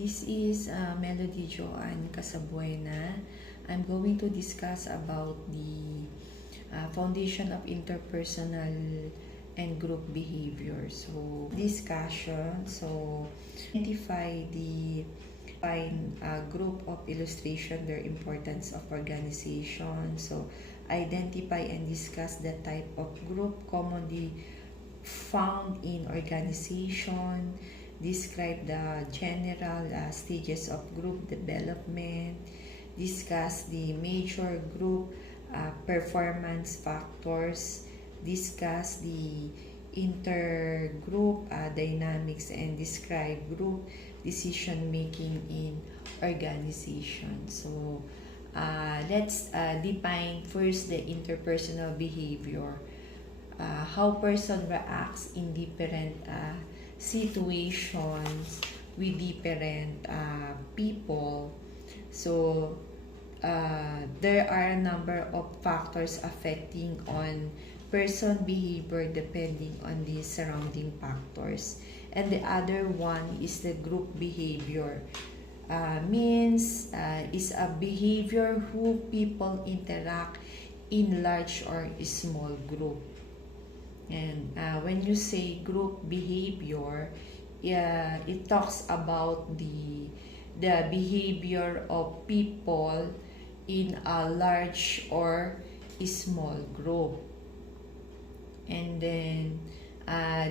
This is Melody Joanne Casabuena. I'm going to discuss about the foundation of interpersonal and group behavior. So, discussion. So, identify the group of illustration, their importance of organization. So, identify and discuss the type of group commonly found in organization. Describe the general stages of group development. Discuss the major group performance factors. Discuss the intergroup dynamics and describe group decision making in organization. So let's define first the interpersonal behavior. How person reacts in different situations with different people. So there are a number of factors affecting on person behavior depending on the surrounding factors, and the other one is the group behavior. Is a behavior who people interact in large or small group. And when you say group behavior, it talks about the behavior of people in a large or small group. And then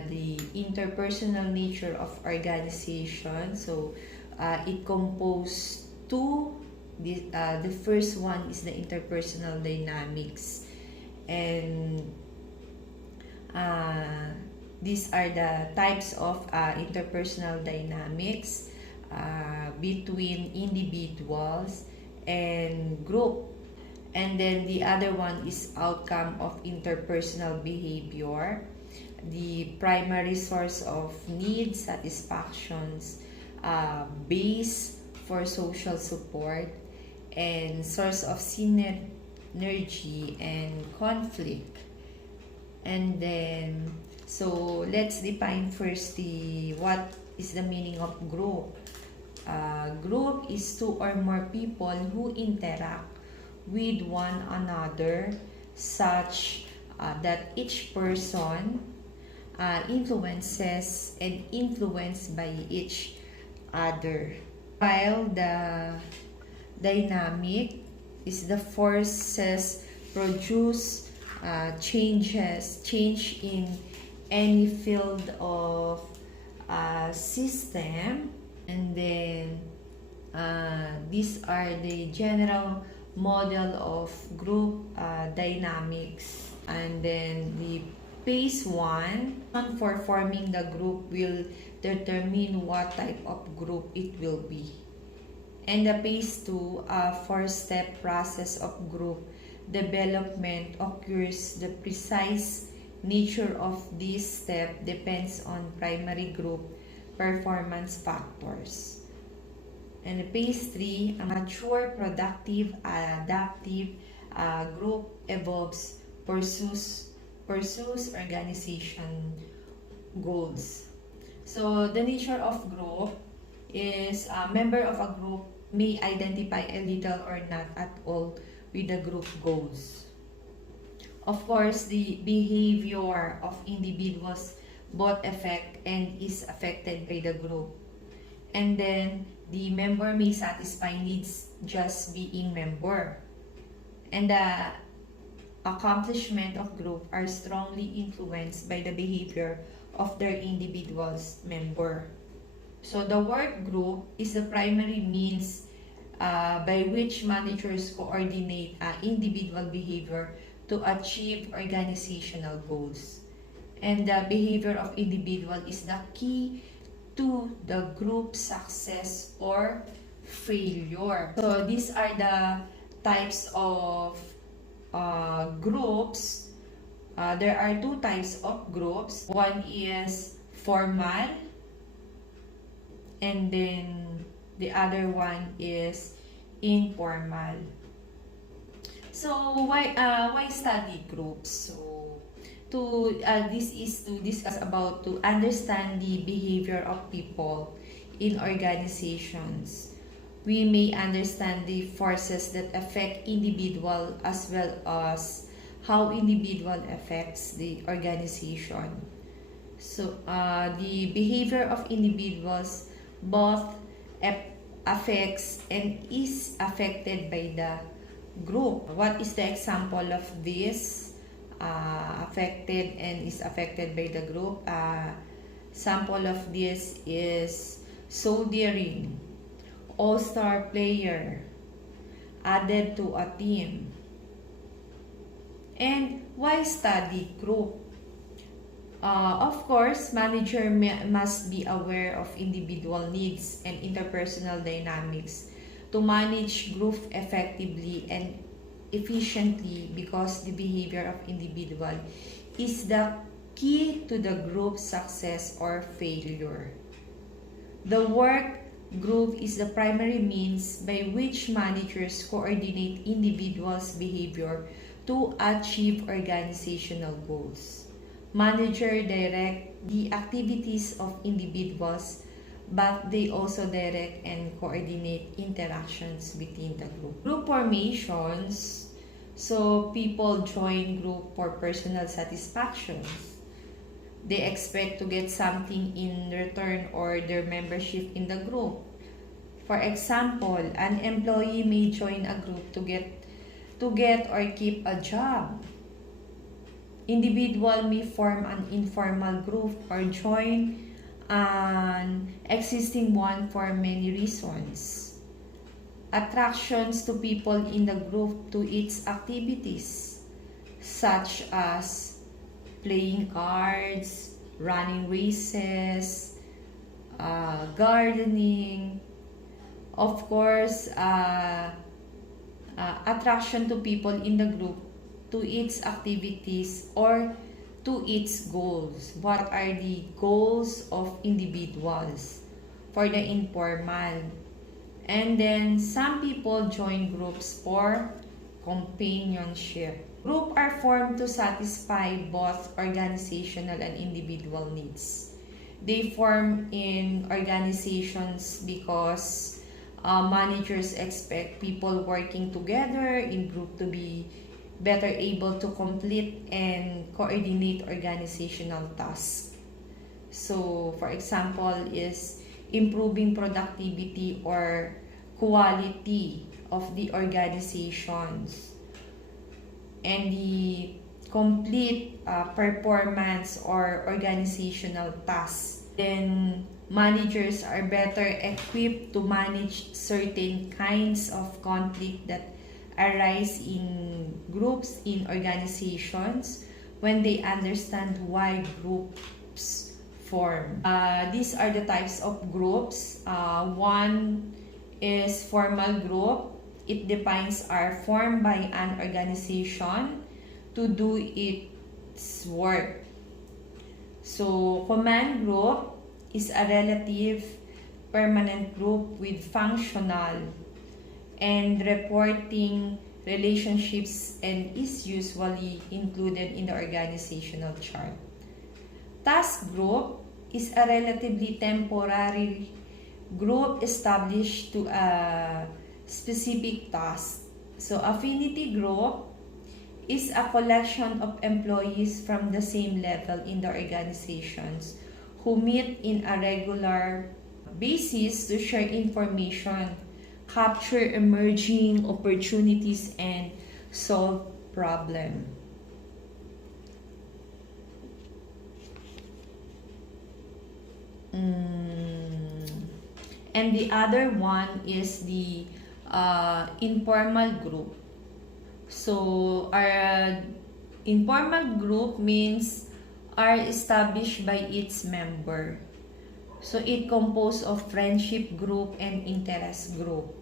the interpersonal nature of organization. So it composed two. The first one is the interpersonal dynamics, and these are the types of interpersonal dynamics between individuals and group. And then the other one is outcome of interpersonal behavior, the primary source of needs, satisfactions, base for social support, and source of synergy and conflict. And then, so let's define first what is the meaning of group. Group is two or more people who interact with one another such that each person influences and influenced by each other. While the dynamic is the forces produce change in any field of system. And then these are the general model of group dynamics. And then the phase 1 for forming the group will determine what type of group it will be. And the phase 2, a 4-step process of group development occurs. The precise nature of this step depends on primary group performance factors. And phase 3, a mature, productive, adaptive group evolves, pursues organization goals. So the nature of group is a member of a group may identify a little or not at all with the group goals. Of course, the behavior of individuals both affect and is affected by the group. And then the member may satisfy needs just being member. And the accomplishment of group are strongly influenced by the behavior of their individual's member. So the work group is the primary means by which managers coordinate individual behavior to achieve organizational goals. And the behavior of individual is the key to the group success or failure. So these are the types of groups. There are two types of groups. One is formal, and then the other one is informal. So why study groups? So this is to discuss about to understand the behavior of people in organizations. We may understand the forces that affect individual as well as how individual affects the organization. So, the behavior of individuals both affects and is affected by the group. What is the example of this? Affected and is affected by the group. Sample of this is soldiering, all-star player, added to a team. And why study group? Of course, manager must be aware of individual needs and interpersonal dynamics to manage group effectively and efficiently, because the behavior of individual is the key to the group success or failure. The work group is the primary means by which managers coordinate individuals' behavior to achieve organizational goals. Managers direct the activities of individuals, but they also direct and coordinate interactions within the group. Group formations, so people join group for personal satisfaction. They expect to get something in return or their membership in the group. For example, an employee may join a group to get or keep a job. Individual may form an informal group or join an existing one for many reasons. Attractions to people in the group to its activities, such as playing cards, running races, gardening. Of course, attraction to people in the group to its activities or to its goals. What are the goals of individuals for the informal? And then some people join groups for companionship. Groups are formed to satisfy both organizational and individual needs. They form in organizations because managers expect people working together in group to be better able to complete and coordinate organizational tasks. So, for example, is improving productivity or quality of the organizations and the complete performance or organizational tasks. Then, managers are better equipped to manage certain kinds of conflict that arise in groups, in organizations, when they understand why groups form. These are the types of groups. One is formal group. It defines are formed by an organization to do its work. So, command group is a relative permanent group with functional and reporting relationships and is usually included in the organizational chart. Task group is a relatively temporary group established to a specific task. So, affinity group is a collection of employees from the same level in the organizations who meet in a regular basis to share information, capture emerging opportunities, and solve problems. And the other one is the informal group. So, our informal group means are established by its member. So, it composed of friendship group and interest group.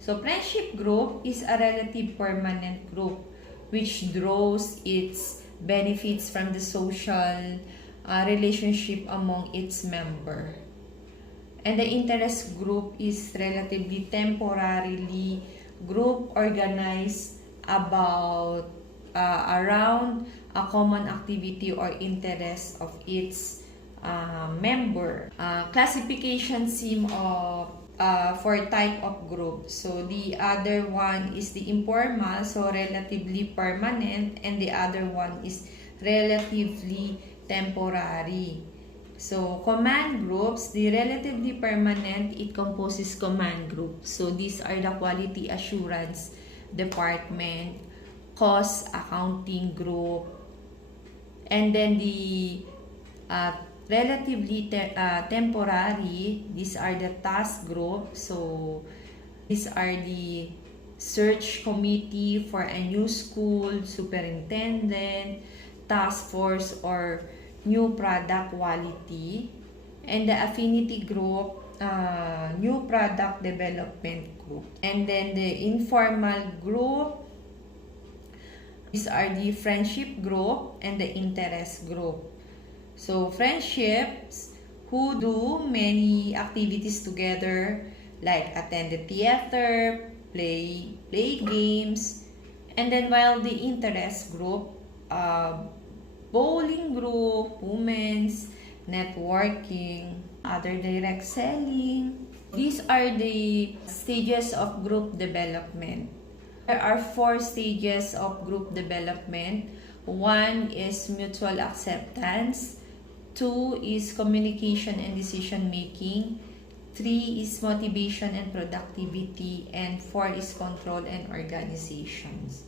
So, friendship group is a relative permanent group which draws its benefits from the social relationship among its member. And the interest group is relatively temporarily group organized about around a common activity or interest of its member. Classification scheme of for type of group. So the other one is the informal, so relatively permanent, and the other one is relatively temporary. So command groups, the relatively permanent, it composes command groups. So these are the quality assurance department, cost accounting group, and then the relatively temporary, these are the task group. So these are the search committee for a new school, superintendent, task force or new product quality, and the affinity group, new product development group. And then the informal group, these are the friendship group and the interest group. So friendships who do many activities together, like attend the theater, play games, and then while the interest group, bowling group, women's, networking, other direct selling. These are the stages of group development. There are 4 stages of group development. 1 is mutual acceptance, 2 is communication and decision making, 3 is motivation and productivity, and 4 is control and organizations.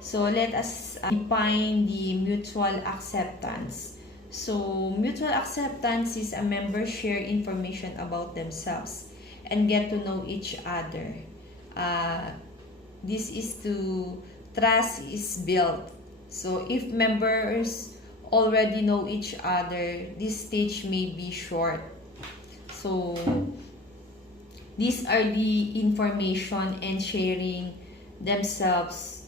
So let us define the mutual acceptance. So mutual acceptance is a member share information about themselves and get to know each other. This is to trust is built. So if members already know each other, this stage may be short. So these are the information and sharing themselves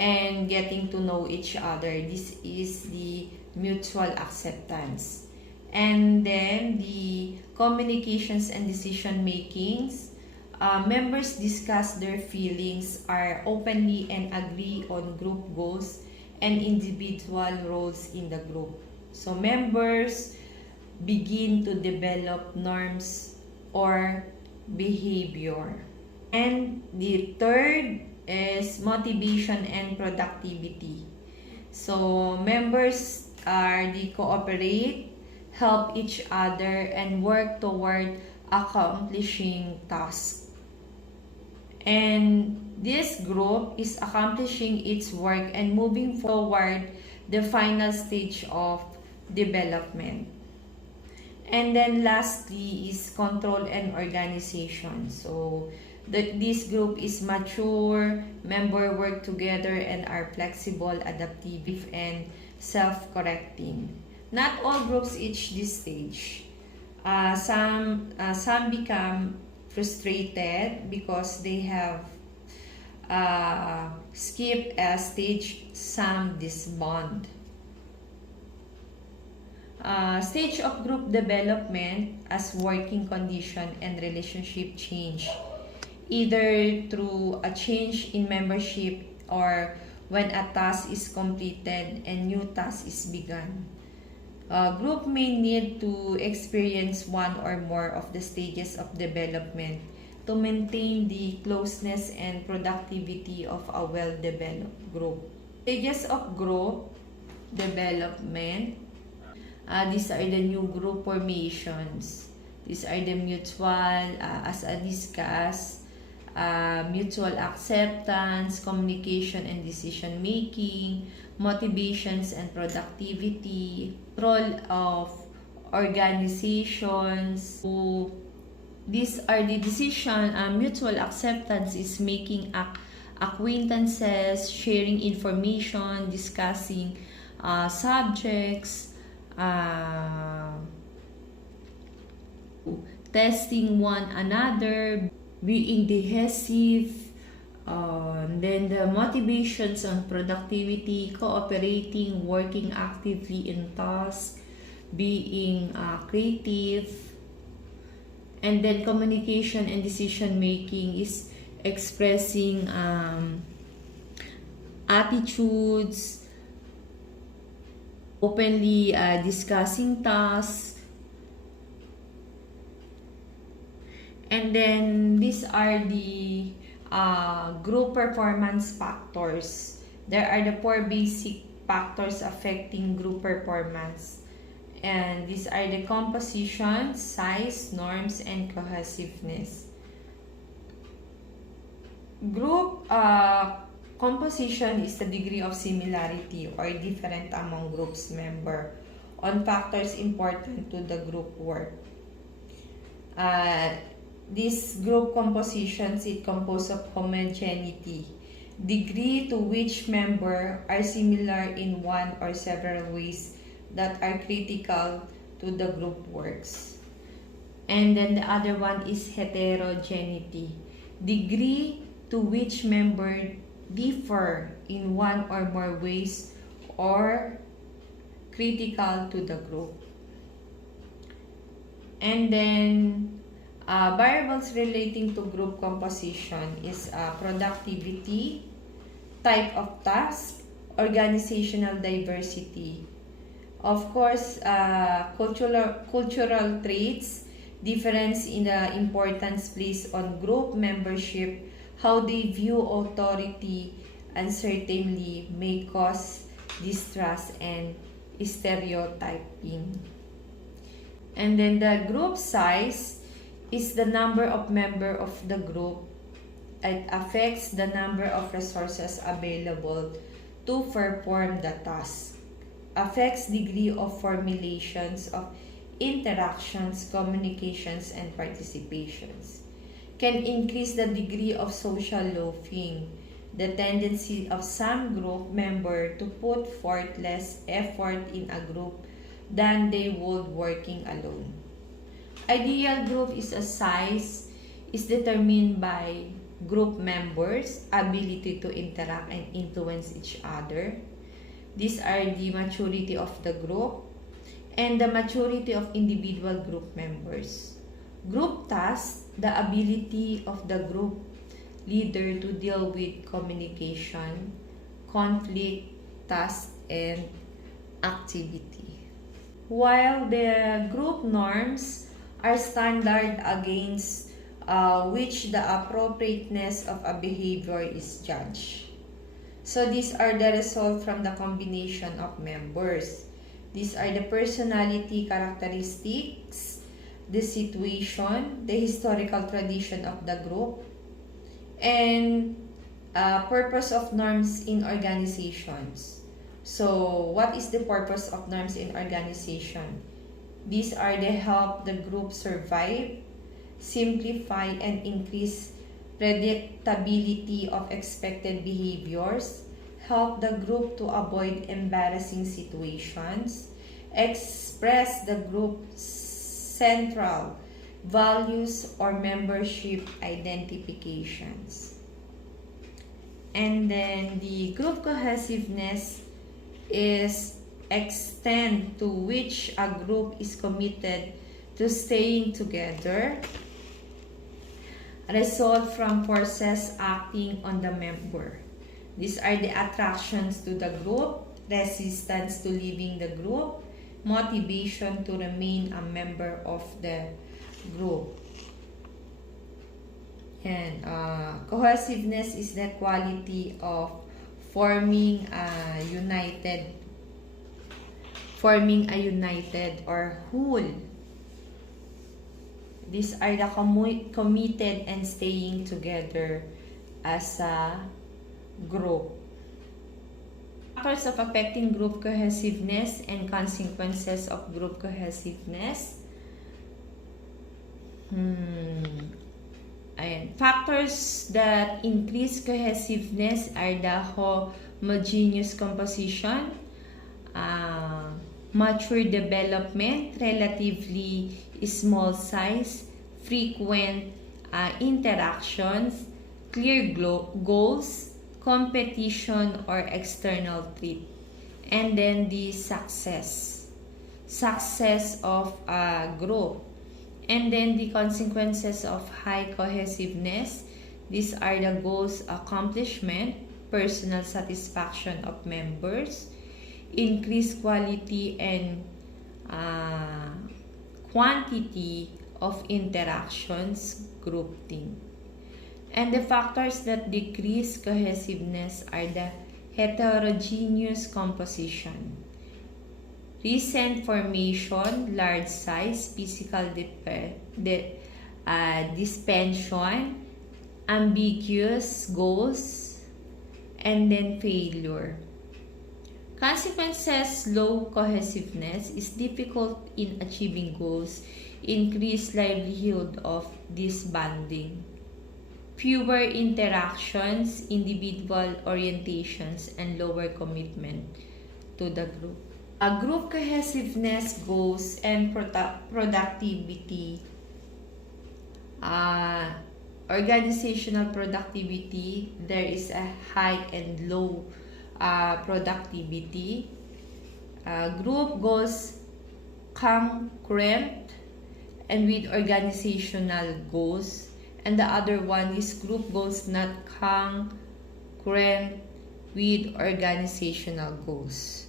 and getting to know each other. This is the mutual acceptance. And then the communications and decision makings. Members discuss their feelings, are openly and agree on group goals and individual roles in the group. So members begin to develop norms or behavior. And the third is motivation and productivity. So members are the cooperate, help each other, and work toward accomplishing tasks. And this group is accomplishing its work and moving forward the final stage of development. And then lastly is control and organization. So this group is mature, members work together and are flexible, adaptive, and self-correcting. Not all groups reach this stage. Some become frustrated because they have skipped a stage, some disband. Stage of group development as working condition and relationship change, either through a change in membership or when a task is completed and new task is begun. Group may need to experience one or more of the stages of development to maintain the closeness and productivity of a well-developed group. Stages of group development. These are the new group formations. These are the mutual, as I discussed, mutual acceptance, communication and decision making, motivations and productivity, role of organizations. So these are the decision. Mutual acceptance is making acquaintances, sharing information, discussing subjects, testing one another, being cohesive, then the motivations on productivity, cooperating, working actively in tasks, being creative, and then communication and decision making is expressing attitudes, openly discussing tasks, And then these are the group performance factors. There are the 4 basic factors affecting group performance. And these are the composition, size, norms, and cohesiveness. Group composition is the degree of similarity or different among groups member on factors important to the group work. This group compositions is composed of homogeneity, degree to which members are similar in one or several ways that are critical to the group works. And then the other one is heterogeneity, degree to which members differ in one or more ways or critical to the group. And then variables relating to group composition is productivity, type of task, organizational diversity. Of course, cultural traits, difference in the importance placed on group membership, how they view authority, and certainly may cause distrust and stereotyping. And then the group size is the number of members of the group. It affects the number of resources available to perform the task. Affects degree of formulations of interactions, communications, and participations. Can increase the degree of social loafing, the tendency of some group member to put forth less effort in a group than they would working alone. Ideal group is a size is determined by group members' ability to interact and influence each other. These are the maturity of the group and the maturity of individual group members. Group tasks, the ability of the group leader to deal with communication, conflict, tasks, and activity. While the group norms are standard against which the appropriateness of a behavior is judged. So these are the result from the combination of members. These are the personality characteristics, the situation, the historical tradition of the group, and purpose of norms in organizations. So what is the purpose of norms in organization? These are the help the group survive, simplify, and increase predictability of expected behaviors, help the group to avoid embarrassing situations, express the group's central values or membership identifications. And then the group cohesiveness is extent to which a group is committed to staying together, result from forces acting on the member. These are the attractions to the group, resistance to leaving the group, motivation to remain a member of the group. And cohesiveness is the quality of forming a united or whole. These are the committed and staying together as a group. Factors of affecting group cohesiveness and consequences of group cohesiveness. Factors that increase cohesiveness are the homogeneous composition, mature development, relatively small size, frequent interactions, clear goals, competition or external threat, and then the success of a group. And then the consequences of high cohesiveness. These are the goals accomplishment, personal satisfaction of members, increased quality and quantity of interactions, groupthink. And the factors that decrease cohesiveness are the heterogeneous composition, recent formation, large size, physical dispension, ambiguous goals, and then failure. Consequences: low cohesiveness is difficult in achieving goals, increased likelihood of disbanding, fewer interactions, individual orientations, and lower commitment to the group. Group cohesiveness, goals, and productivity. Organizational productivity, there is a high and low productivity. Group goals concurrent and with organizational goals, and the other one is group goals not concurrent with organizational goals.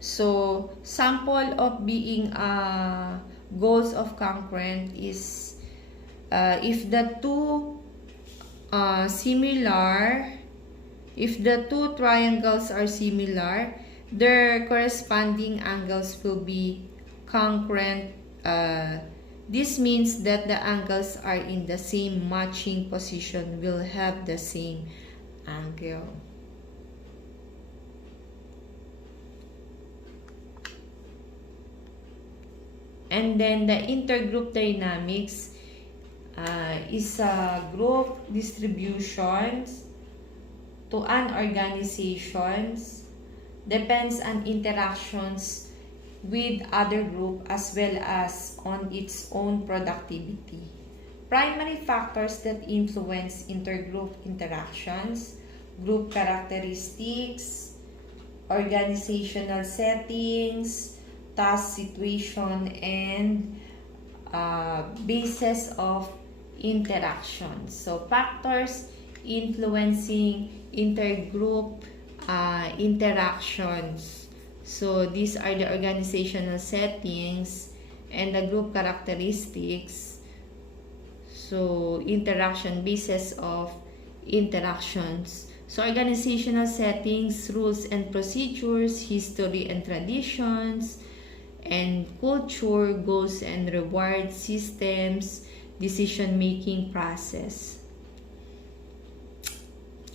So sample of being goals of concurrent is if the two similar, if the two triangles are similar, their corresponding angles will be concurrent. This means that the angles are in the same matching position, will have the same angle. And then the intergroup dynamics is group distributions to an organizations depends on interactions with other group as well as on its own productivity. Primary factors that influence intergroup interactions: group characteristics, organizational settings, task situation, and basis of interactions. So factors influencing intergroup interactions. So these are the organizational settings and the group characteristics. So interaction, basis of interactions. So organizational settings, rules and procedures, history and traditions, and culture, goals and reward systems, decision-making process.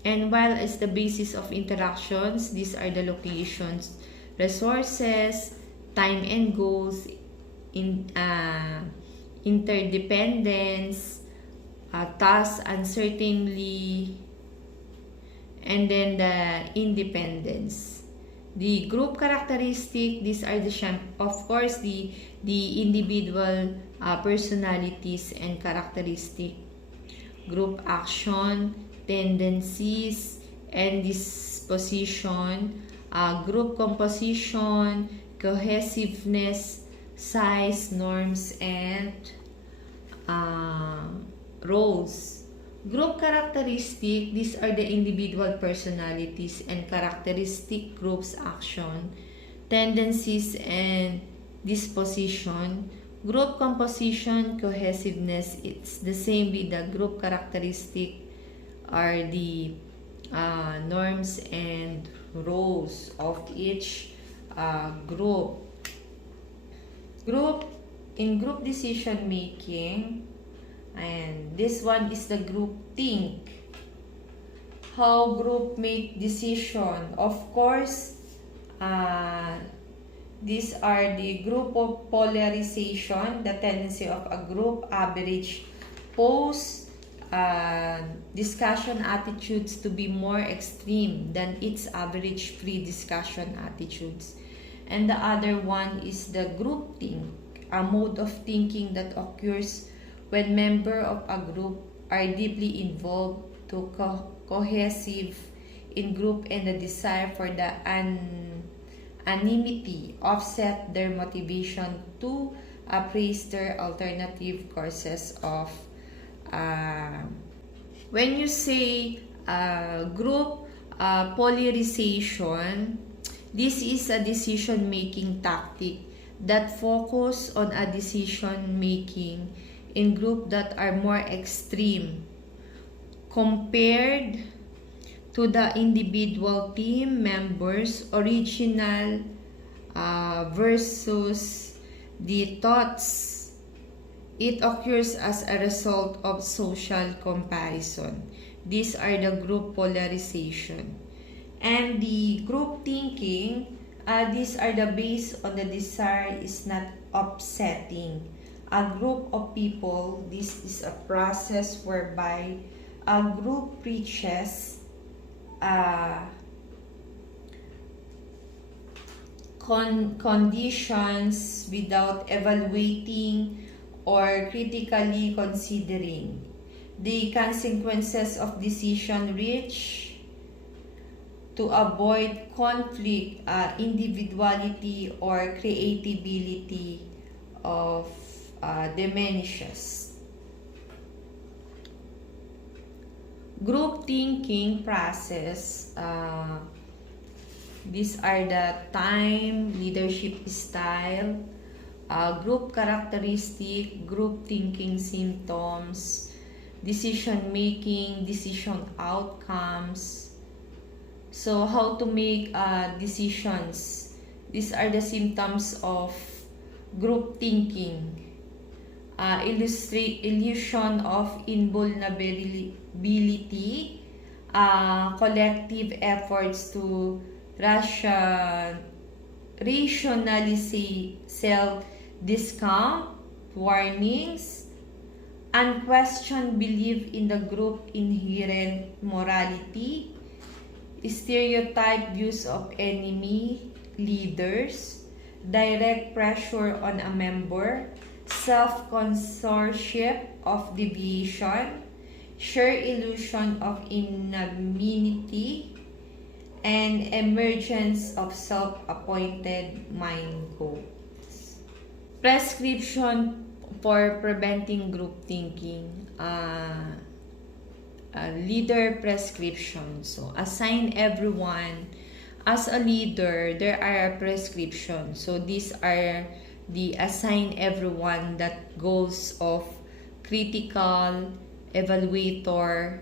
And while it's the basis of interactions, these are the locations, resources, time and goals, interdependence, task uncertainty, and then the independence. The group characteristic, these are of course the individual personalities and characteristic, group action, tendencies and disposition, group composition, cohesiveness, size, norms, and roles. Group characteristic, these are the individual personalities and characteristic groups action, tendencies and disposition. Group composition, cohesiveness, it's the same with the group characteristic are the norms and roles of each group. In group decision making, and this one is the group think. How group make decision? Of course, these are the group of polarization, the tendency of a group, average pose, discussion attitudes to be more extreme than its average free discussion attitudes. And the other one is the group think, a mode of thinking that occurs when members of a group are deeply involved to cohesive in group, and the desire for the anonymity offset their motivation to appraise their alternative courses of when you say group polarization, this is a decision-making tactic that focus on a decision-making in group that are more extreme compared to the individual team members original versus the thoughts. It occurs as a result of social comparison. These are the group polarization. And the group thinking, these are the based on the desire is not upsetting. A group of people, this is a process whereby a group reaches conditions without evaluating or critically considering the consequences of decision reached to avoid conflict, individuality, or creativity of diminishes. Group thinking process, these are the time, leadership style, group characteristic, group thinking symptoms, decision making, decision outcomes. So how to make decisions. These are the symptoms of group thinking. Illusion of invulnerability, collective efforts to rationalize self-discount, warnings, unquestioned belief in the group inherent morality, stereotype views of enemy leaders, direct pressure on a member, self-censorship of deviation, sheer illusion of anonymity, and emergence of self-appointed mind goals. Prescription for preventing group thinking. Leader prescription. So, assign everyone as a leader. There are prescriptions. So, these are the assign everyone that goals of critical, evaluator,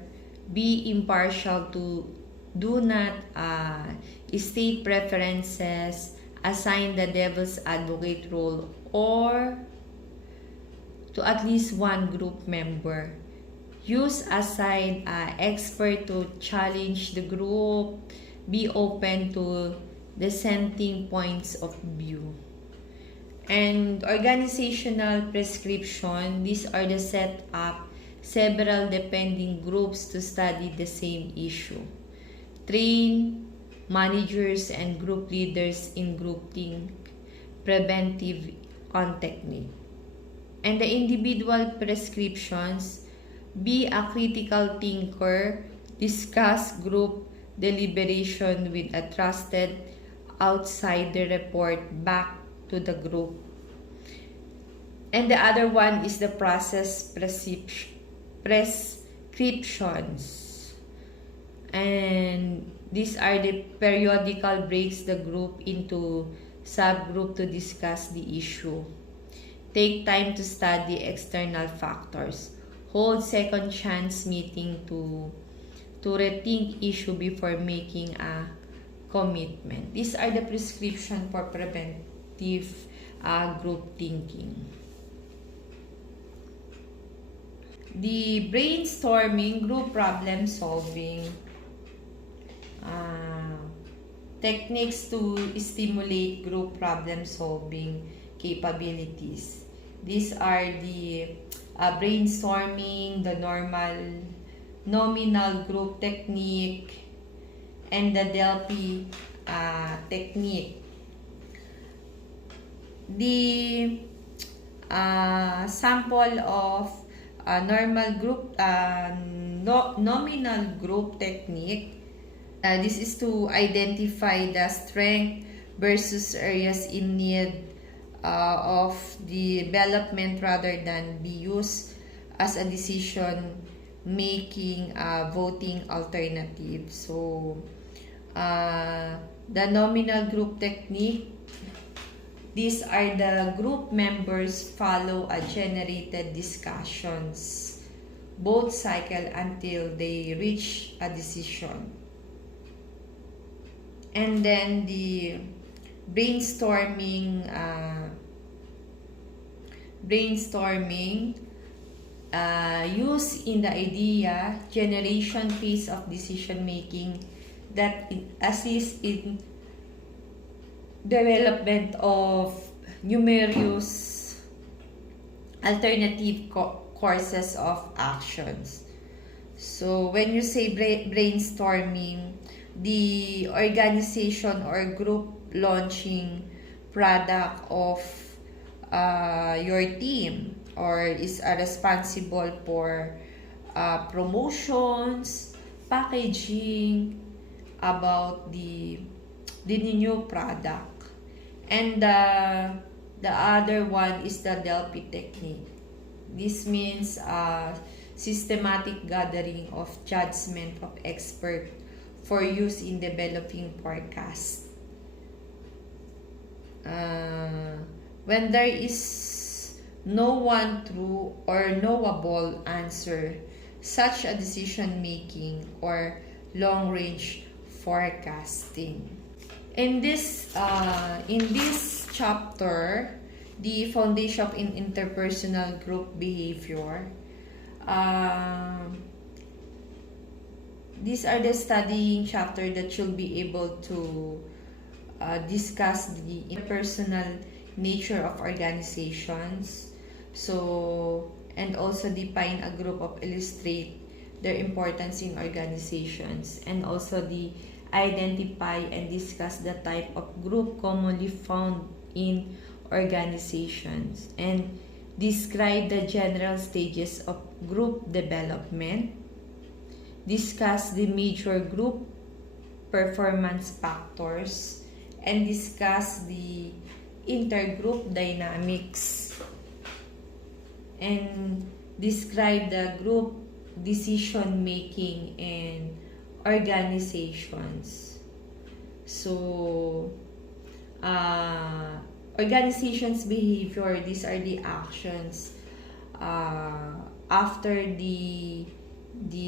be impartial to do not state preferences, assign the devil's advocate role, or to at least one group member. Use assign expert to challenge the group, be open to dissenting points of view. And organizational prescription, these are the set up several depending groups to study the same issue. Train managers and group leaders in group think preventive on technique. And the individual prescriptions, be a critical thinker, discuss group deliberation with a trusted outsider, report back to the group. And the other one is the process prescriptions. And these are the periodical breaks the group into subgroup to discuss the issue. Take time to study external factors. Hold second chance meeting to rethink issue before making a commitment. These are the prescription for preventive group thinking. The brainstorming, group problem solving, techniques to stimulate group problem solving capabilities. These are the brainstorming, the nominal group technique, and the Delphi technique. The sample of nominal group technique. This is to identify the strength versus areas in need of the development rather than be used as a decision making voting alternative. So the nominal group technique These are the group members follow a generated discussions. Both cycle until they reach a decision. And then the brainstorming use in the idea generation phase of decision making that assists in development of numerous alternative courses of actions. So when you say brainstorming, the organization or group launching product of your team or is responsible for promotions, packaging about the new product. And the other one is the Delphi technique. This means systematic gathering of judgment of expert for use in developing forecast. When there is no one true or knowable answer, such a decision making or long range forecasting. In this chapter, the foundation in interpersonal group behavior, these are the studying chapter that you'll be able to discuss the interpersonal nature of organizations. So, and also define a group of illustrate their importance in organizations, and also the identify and discuss the type of group commonly found in organizations, and describe the general stages of group development, discuss the major group performance factors, and discuss the intergroup dynamics, and describe the group decision making and organizations. So, organizations behavior, these are the actions after the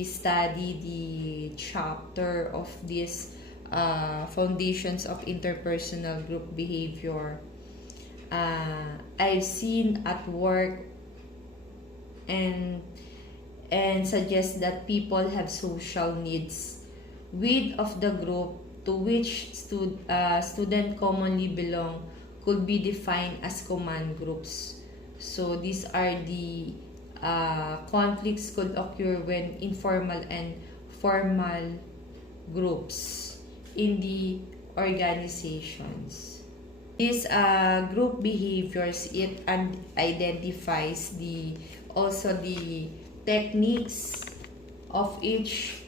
study, the chapter of this foundations of interpersonal group behavior. I've seen at work and suggest that people have social needs. Width of the group to which student commonly belong could be defined as command groups. So these are the conflicts could occur when informal and formal groups in the organizations. These group behaviors, it identifies also the techniques of each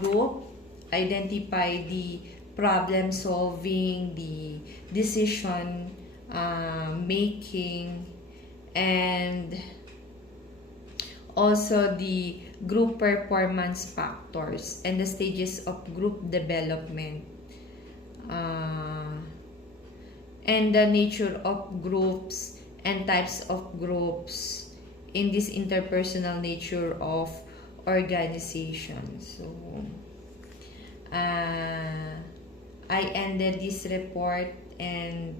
group, identify the problem solving, the decision making, and also the group performance factors and the stages of group development, and the nature of groups and types of groups in this interpersonal nature of organization. So, I ended this report, and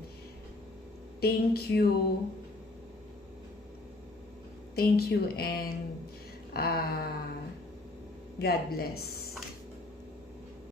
thank you, and God bless.